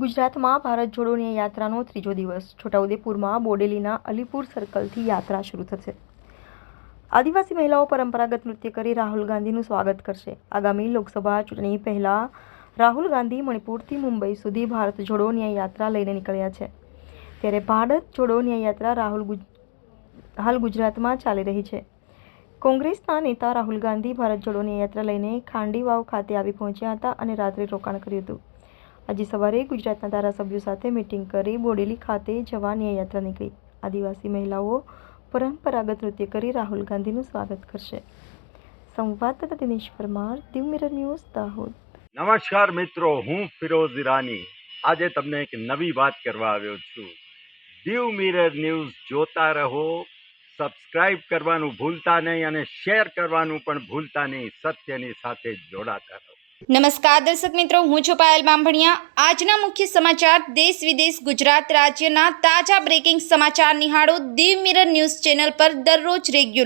ગુજરાતમાં ભારત જોડોની યાત્રાનો ત્રીજો દિવસ. છોટાઉદેપુરમાં બોડેલીના અલીપુર સર્કલથી યાત્રા શરૂ થશે. આદિવાસી મહિલાઓ પરંપરાગત નૃત્ય કરી રાહુલ ગાંધીનું સ્વાગત કરશે. આગામી લોકસભા ચૂંટણી પહેલા રાહુલ ગાંધી મણિપુરથી મુંબઈ સુધી ભારત જોડો ન્યાય યાત્રા લઈને નીકળ્યા છે. ત્યારે ભારત જોડો ન્યાય યાત્રા રાહુલ હાલ ગુજરાતમાં ચાલી રહી છે. કોંગ્રેસના નેતા રાહુલ ગાંધી ભારત જોડો ન્યાય યાત્રા લઈને ખાંડીવાવ ખાતે આવી પહોંચ્યા હતા અને રાત્રે રોકાણ કર્યું હતું. આજે સવારે ગુજરાતના ધારાસભ્યો સાથે મિટિંગ કરી બોડેલી ખાતે જવા ન્યાયયાત્રા નીકળી. આદિવાસી મહિલાઓ પરંપરાગત નૃત્ય કરી રાહુલ ગાંધીનું સ્વાગત કરશે. સંવાદદાતા દિનેશ પરમાર, દીવ મિરર ન્યૂઝ, દાહોદ. નમસ્કાર મિત્રો, હું ફિરોઝ ઈરાની. આજે તમને એક નવી વાત કરવા આવ્યો છું. દીવ મિરર ન્યૂઝ જોતા રહો, સબસ્ક્રાઇબ કરવાનું ભૂલતા નહીં અને શેર કરવાનું પણ ભૂલતા નહીં, સત્યની સાથે જોડાતા રહો. નમસ્કાર દર્શક મિત્રો, હું છું પાયલ બાંભણિયા. આજના મુખ્ય સમાચાર, દેશ વિદેશ, ગુજરાત રાજ્યના તાજા બ્રેકિંગ સમાચાર નિહાળો દીવ મિરર ન્યૂઝ ચેનલ પર દરરોજ રેગ્યુલર